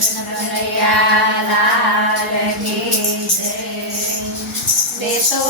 કનૈયા લાલ દેશો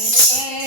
Amém.